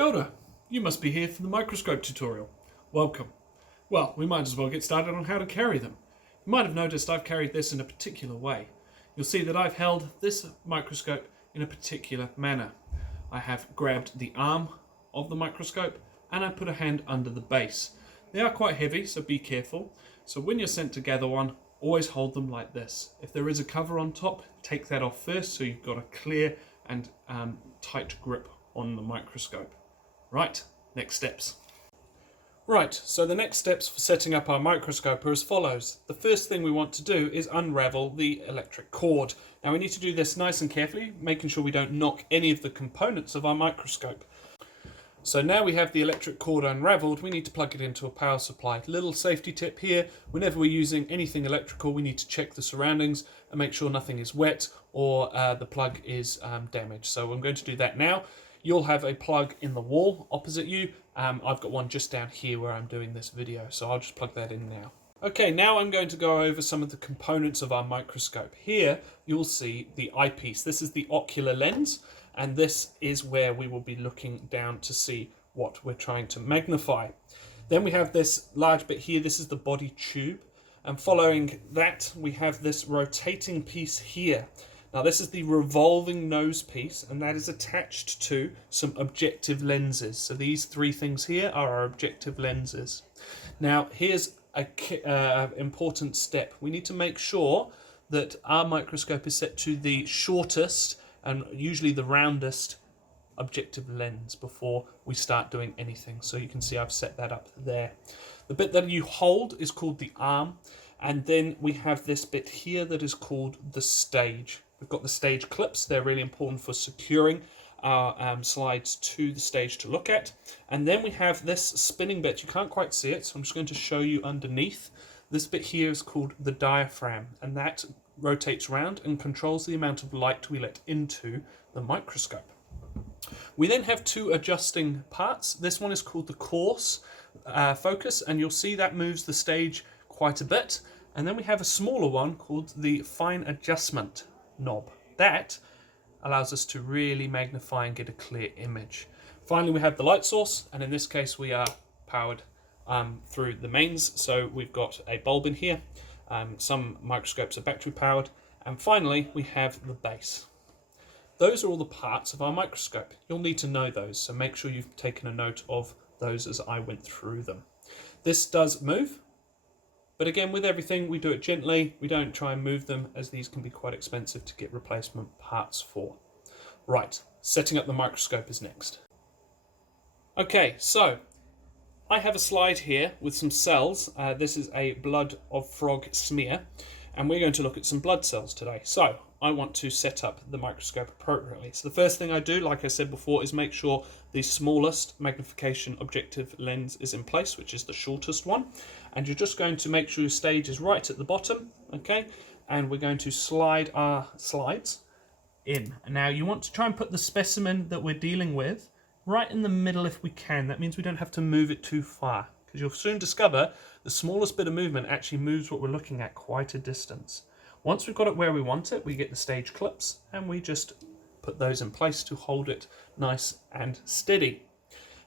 Kia ora. You must be here for the microscope tutorial. Welcome. Well, we might as well get started on how to carry them. You might have noticed I've carried this in a particular way. You'll see that I've held this microscope in a particular manner. I have grabbed the arm of the microscope and I put a hand under the base. They are quite heavy, so be careful. So when you're sent to gather one, always hold them like this. If there is a cover on top, take that off first so you've got a clear and tight grip on the microscope. Right, next steps. Right, so the next steps for setting up our microscope are as follows. The first thing we want to do is unravel the electric cord. Now we need to do this nice and carefully, making sure we don't knock any of the components of our microscope. So now we have the electric cord unraveled, we need to plug it into a power supply. Little safety tip here, whenever we're using anything electrical, we need to check the surroundings and make sure nothing is wet or the plug is damaged. So I'm going to do that now. You'll have a plug in the wall opposite you. I've got one just down here where I'm doing this video, so I'll just plug that in now. Okay, now I'm going to go over some of the components of our microscope. Here you'll see the eyepiece. This is the ocular lens, and this is where we will be looking down to see what we're trying to magnify. Then we have this large bit here. This is the body tube, and following that we have this rotating piece here. Now this is the revolving nose piece, and that is attached to some objective lenses. So these three things here are our objective lenses. Now here's an important step. We need to make sure that our microscope is set to the shortest and usually the roundest objective lens before we start doing anything. So you can see I've set that up there. The bit that you hold is called the arm, and then we have this bit here that is called the stage. We've got the stage clips. They're really important for securing our slides to the stage to look at. And then we have this spinning bit. You can't quite see it, so I'm just going to show you underneath. This bit here is called the diaphragm, and that rotates around and controls the amount of light we let into the microscope. We then have two adjusting parts. This one is called the coarse focus, and you'll see that moves the stage quite a bit. And then we have a smaller one called the fine adjustment knob. That allows us to really magnify and get a clear image. Finally, we have the light source, and in this case we are powered through the mains, so we've got a bulb in here. Some microscopes are battery powered, and finally we have the base. Those are all the parts of our microscope. You'll need to know those, so make sure you've taken a note of those as I went through them. This does move, but again, with everything, we do it gently. We don't try and move them, as these can be quite expensive to get replacement parts for. Right, setting up the microscope is next. Okay, so I have a slide here with some cells. This is a blood of frog smear, and we're going to look at some blood cells today. So I want to set up the microscope appropriately. So the first thing I do, like I said before, is make sure the smallest magnification objective lens is in place, which is the shortest one. And you're just going to make sure your stage is right at the bottom, okay? And we're going to slide our slides in. Now you want to try and put the specimen that we're dealing with right in the middle if we can. That means we don't have to move it too far, because you'll soon discover the smallest bit of movement actually moves what we're looking at quite a distance. Once we've got it where we want it, we get the stage clips and we just put those in place to hold it nice and steady.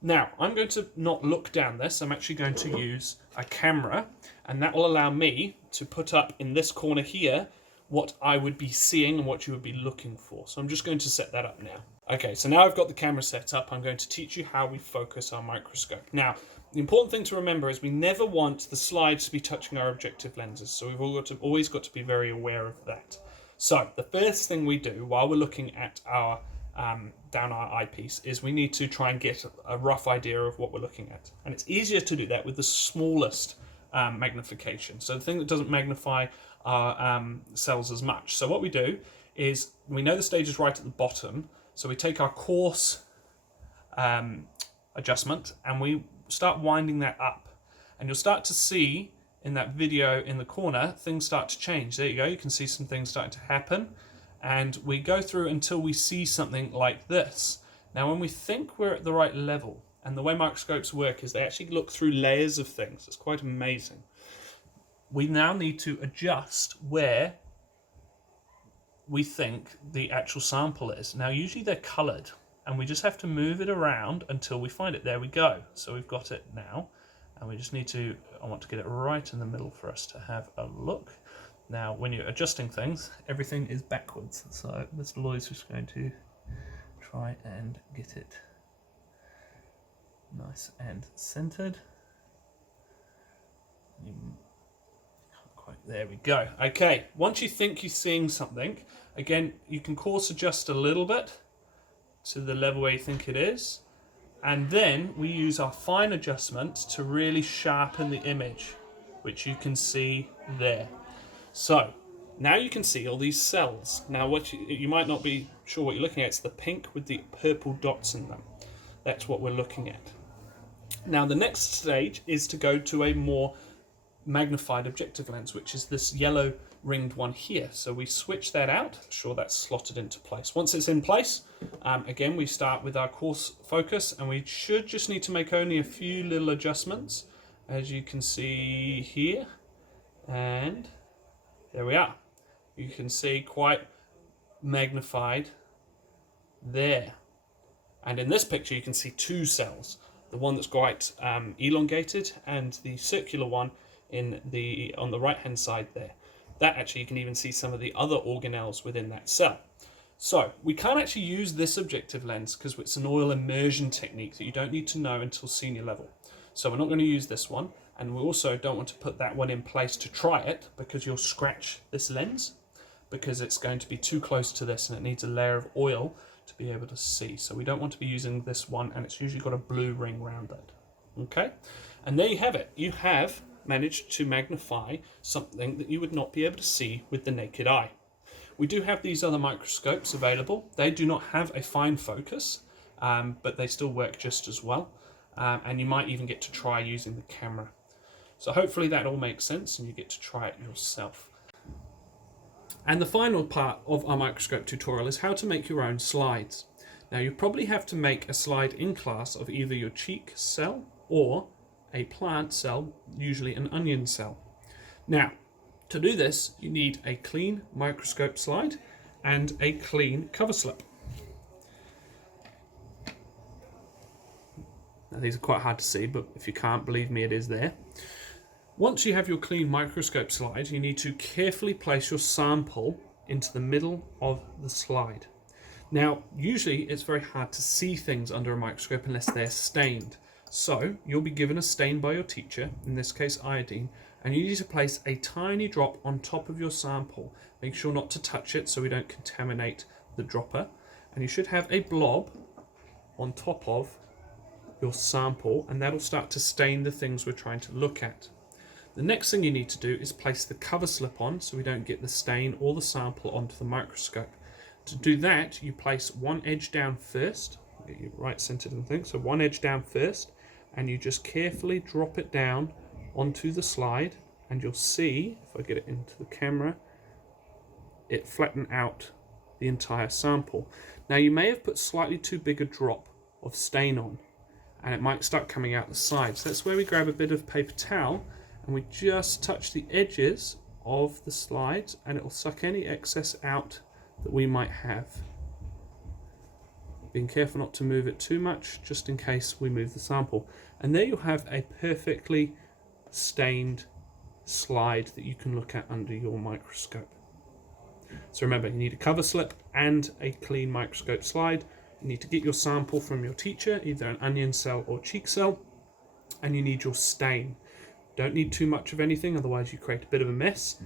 Now, I'm going to not look down this. I'm actually going to use a camera, and that will allow me to put up in this corner here what I would be seeing and what you would be looking for. So I'm just going to set that up now. Okay, so now I've got the camera set up, I'm going to teach you how we focus our microscope. Now, the important thing to remember is we never want the slides to be touching our objective lenses, so we've always got to be very aware of that. So the first thing we do while we're looking at our down our eyepiece is we need to try and get a rough idea of what we're looking at. And it's easier to do that with the smallest magnification, so the thing that doesn't magnify our cells as much. So what we do is, we know the stage is right at the bottom, so we take our coarse adjustment and we start winding that up. And you'll start to see in that video in the corner, things start to change. There you go, you can see some things starting to happen. And we go through until we see something like this. Now when we think we're at the right level, and the way microscopes work is they actually look through layers of things. It's quite amazing. We now need to adjust where we think the actual sample is. Now usually they're coloured, and we just have to move it around until we find it. There we go. So we've got it now, and we just need to, I want to get it right in the middle for us to have a look. Now, when you're adjusting things, everything is backwards. So Mr. Lloyd's just going to try and get it nice and centered. There we go. Okay, once you think you're seeing something, again, you can course adjust a little bit to the level where you think it is, and then we use our fine adjustment to really sharpen the image, which you can see there. So now you can see all these cells. Now what you might not be sure what you're looking at. It's the pink with the purple dots in them. That's what we're looking at. Now the next stage is to go to a more magnified objective lens, which is this yellow ringed one here. So we switch that out, sure that's slotted into place. Once it's in place, again we start with our coarse focus, and we should just need to make only a few little adjustments, as you can see here, and there we are. You can see quite magnified there. And in this picture you can see two cells, the one that's quite elongated and the circular one on the right hand side there. That actually you can even see some of the other organelles within that cell. So we can't actually use this objective lens because it's an oil immersion technique that you don't need to know until senior level. So we're not going to use this one, and we also don't want to put that one in place to try it, because you'll scratch this lens because it's going to be too close to this and it needs a layer of oil to be able to see. So we don't want to be using this one, and it's usually got a blue ring around it. Okay, and there you have it. You have managed to magnify something that you would not be able to see with the naked eye. We do have these other microscopes available. They do not have a fine focus, but they still work just as well. And you might even get to try using the camera. So hopefully that all makes sense and you get to try it yourself. And the final part of our microscope tutorial is how to make your own slides. Now you probably have to make a slide in class of either your cheek cell or a plant cell, usually an onion cell. Now, to do this, you need a clean microscope slide and a clean cover slip. Now, these are quite hard to see, but if you can't believe me, it is there. Once you have your clean microscope slide, you need to carefully place your sample into the middle of the slide. Now, usually it's very hard to see things under a microscope unless they're stained. So you'll be given a stain by your teacher, in this case iodine, and you need to place a tiny drop on top of your sample. Make sure not to touch it so we don't contaminate the dropper. And you should have a blob on top of your sample, and that'll start to stain the things we're trying to look at. The next thing you need to do is place the cover slip on so we don't get the stain or the sample onto the microscope. To do that, you place one edge down first, get you right centered and things, so one edge down first, and you just carefully drop it down onto the slide, and you'll see, if I get it into the camera, it flatten out the entire sample. Now you may have put slightly too big a drop of stain on, and it might start coming out the sides. So that's where we grab a bit of paper towel and we just touch the edges of the slides, and it will suck any excess out that we might have. Being careful not to move it too much, just in case we move the sample. And there you have a perfectly stained slide that you can look at under your microscope. So remember, you need a cover slip and a clean microscope slide. You need to get your sample from your teacher, either an onion cell or cheek cell, and you need your stain. Don't need too much of anything, otherwise you create a bit of a mess.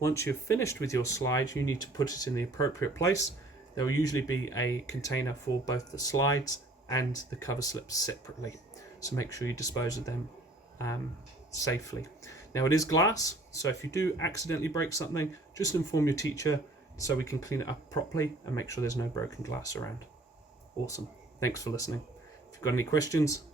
Once you're finished with your slide, you need to put it in the appropriate place. There will usually be a container for both the slides and the cover slips separately. So make sure you dispose of them safely. Now it is glass, so if you do accidentally break something, just inform your teacher so we can clean it up properly and make sure there's no broken glass around. Awesome. Thanks for listening. If you've got any questions,